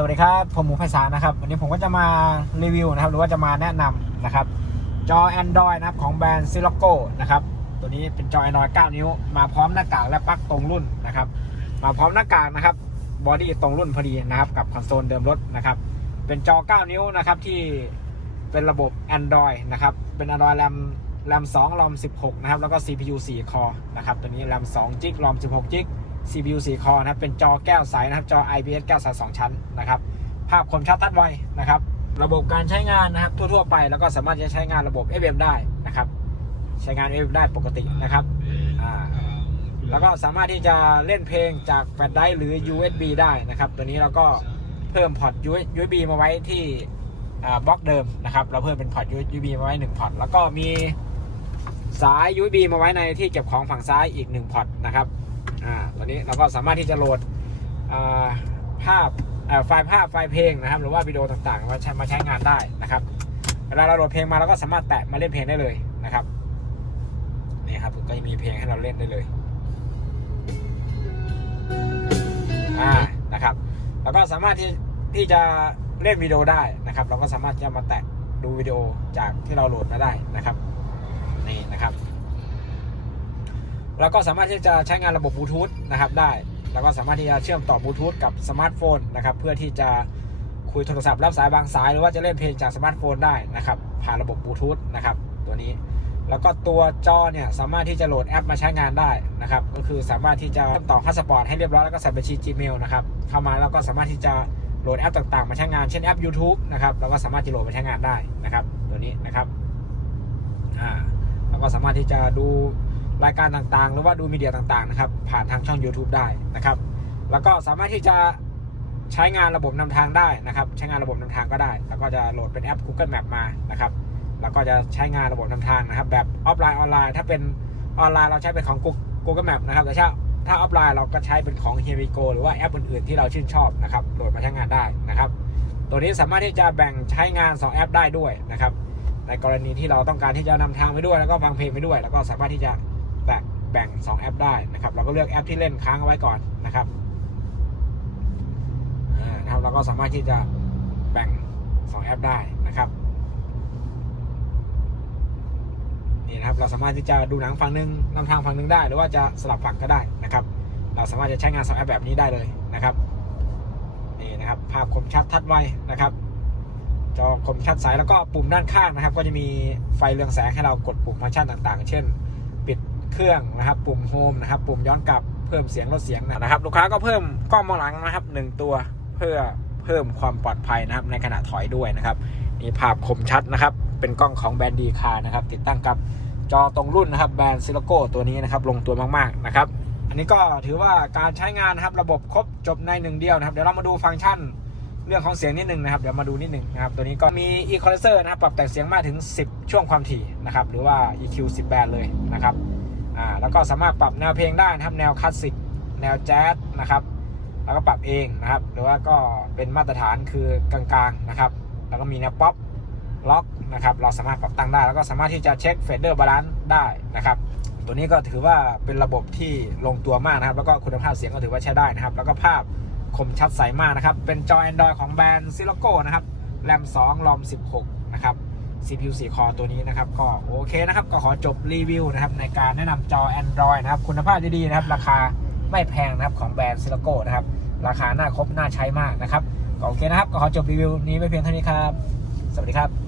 สวัสดีครับ ผมหมูไพศาลนะครับ วันนี้ผมก็จะมารีวิวนะครับ หรือว่าจะมาแนะนำนะครับ จอ Android นะครับของแบรนด์ s i l o c o นะครับ ตัวนี้เป็นจอ Android 9 นิ้ว มาพร้อมหน้ากากและปลั๊กตรงรุ่นนะครับ มาพร้อมหน้ากากนะครับ บอดี้ตรงรุ่นพอดีนะครับ กับคอนโซลเดิมรถนะครับ เป็นจอ 9 นิ้วนะครับที่เป็นระบบ Android นะครับ เป็น Android RAM RAM 2 RAM 16 นะครับ แล้วก็ CPU 4 core นะครับ ตัวนี้ RAM 2 g b ROM 16 g b CPU 4 core นะครับ เป็นจอแก้วใสนะครับ จอ IPS แก้วใส2ชั้นนะครับ ภาพคมชัดทัดไวนะครับ ระบบการใช้งานนะครับ ทั่วๆไป แล้วก็สามารถจะใช้งานระบบ FM ได้นะครับ ใช้งาน FM ได้ปกตินะครับ อ่า แล้วก็สามารถที่จะเล่นเพลงจากแฟลชไดรฟ์หรือ USB ได้นะครับ ตัวนี้เราก็เพิ่มพอร์ต USB มาไว้ที่อ่าบล็อกเดิมนะครับ เราเพิ่มเป็นพอร์ต USB มาไว้1พอร์ต แล้วก็มีสาย USB มาไว้ในที่เก็บของฝั่งซ้ายอีก1พอร์ตนะครับ อ่าตัวนี้เราก็สามารถที่จะโหลดภาพไฟล์ภาพไฟล์เพลงนะครับ หรือว่าวิดีโอต่างๆมาใช้มาใช้งานได้นะครับเวลาเราโหลดเพลงมาเราก็สามารถแตะมาเล่นเพลงได้เลยนะครับนี่ครับก็จะมีเพลงให้เราเล่นได้เลยอ่านะครับแล้วก็สามารถที่ที่จะเล่นวิดีโอได้นะครับ เราก็สามารถจะมาแตะดูวิดีโอจากที่เราโหลดมาได้นะครับนี่นะครับ แล้วก็สามารถที่จะใช้งานระบบบลูทูธนะครับได้ แล้วก็สามารถที่จะเชื่อมต่อบลูทูธกับสมาร์ทโฟนนะครับเพื่อที่จะคุยโทรศัพท์รับสายบางสาย หรือว่าจะเล่นเพลงจากสมาร์ทโฟนได้นะครับผ่านระบบบลูทูธนะครับตัวนี้ แล้วก็ตัวจอเนี่ยสามารถที่จะโหลดแอปมาใช้งานได้นะครับก็คือสามารถที่จะต่อพาสปอร์ตให้เรียบร้อยแล้วก็ใส่บัญชี Gmail นะครับเข้ามาแล้วก็สามารถที่จะโหลดแอปต่างๆ มาใช้งานเช่นแอป YouTube นะครับแล้วก็สามารถจะโหลดมาใช้งานได้นะครับตัวนี้นะครับอ่าแล้วก็สามารถที่จะดู รายการต่างๆ หรือว่าดูมีเดียต่างๆนะครับผ่านทางช่อง YouTube ได้นะครับ แล้วก็สามารถที่จะใช้งานระบบนำทางได้นะครับ ใช้งานระบบนำทางก็ได้ แล้วก็จะโหลดเป็นแอป Google Map มานะครับ แล้วก็จะใช้งานระบบนำทางนะครับ แบบออฟไลน์ออนไลน์ ถ้าเป็นออนไลน์เราใช้เป็นของ Google Map นะครับแต่ถ้าถ้าออฟไลน์เราก็ใช้เป็นของ h e r e Go หรือว่าแอปอื่นๆที่เราชื่นชอบนะครับ โหลดมาใช้งานได้นะครับ ตัวนี้สามารถที่จะแบ่งใช้งาน 2 แอปได้ด้วยนะครับ ในกรณีที่เราต้องการที่จะนำทางไปด้วย แล้วก็ฟังเพลงไปด้วย แล้วก็สามารถที่จะ แบ่งแบ่ง 2 แอปได้นะครับ เราก็เลือกแอปที่เล่นค้างเอาไว้ก่อนนะครับนะครับเราก็สามารถที่จะแบ่ง 2 แอปได้นะครับนี่นะครับเราสามารถที่จะดูหนังฝั่งหนึ่งนำทางฝั่งหนึ่งได้ หรือว่าจะสลับฝั่งก็ได้นะครับ เราสามารถจะใช้งานสองแอปแบบนี้ได้เลยนะครับนี่นะครับภาพคมชัดทัดไวนะครับจอคมชัดใสแล้วก็ปุ่มด้านข้างนะครับ ก็จะมีไฟเรืองแสงให้เรากดปุ่มฟังก์ชันต่าง ๆ เช่น เครื่องนะครับ ปุ่มโฮมนะครับ ปุ่มย้อนกลับเพิ่มเสียงลดเสียงนะครับ ลูกค้าก็เพิ่มกล้องมองหลังนะครับหนึ่งตัวเพื่อเพิ่มความปลอดภัยนะครับ ในขณะถอยด้วยนะครับนี่ภาพคมชัดนะครับ เป็นกล้องของแบรนด์ดีคานะครับ ติดตั้งกับจอตรงรุ่นนะครับแบรนด์ซิลโก้ตัวนี้นะครับ ลงตัวมากๆนะครับ อันนี้ก็ถือว่าการใช้งานนะครับ ระบบครบจบในหนึ่งเดียวนะครับ เดี๋ยวเรามาดูฟังก์ชันเรื่องของเสียงนิดนึงนะครับ เดี๋ยวมาดูนิดนึงนะครับ ตัวนี้ก็มี equalizer นะครับ ปรับแต่งเสียงมากถึง 10 ช่วงความถี่นะครับ หรือว่า EQ 10 แบนเลยนะครับ อ่าแล้วก็สามารถปรับแนวเพลงได้นะครับแนวคลาสสิกแนวแจ๊สนะครับ แล้วก็ปรับเองนะครับ หรือว่าก็เป็นมาตรฐานคือกลางๆนะครับ แล้วก็มีแนวป๊อปล็อกนะครับ เราสามารถปรับตั้งได้ แล้วก็สามารถที่จะเช็คเฟดเดอร์บาลานซ์ได้นะครับ ตัวนี้ก็ถือว่าเป็นระบบที่ลงตัวมากนะครับ แล้วก็คุณภาพเสียงก็ถือว่าใช้ได้นะครับ แล้วก็ภาพคมชัดใสมากนะครับ เป็นจอ Android ของแบรนด์ซิลโก้นะครับ แรม 2 รอม 16 นะครับ CPU 4 คอตัวนี้นะครับ ก็โอเคนะครับ ก็ขอจบรีวิวนะครับ ในการแนะนำจอ Android นะครับ คุณภาพดีๆนะครับ ราคาไม่แพงนะครับของแบรนด์ซิลโก้นะครับ ราคาน่าครบน่าใช้มากนะครับ ก็โอเคนะครับ ก็ขอจบรีวิวนี้ไว้เพียงเท่านี้ครับ สวัสดีครับ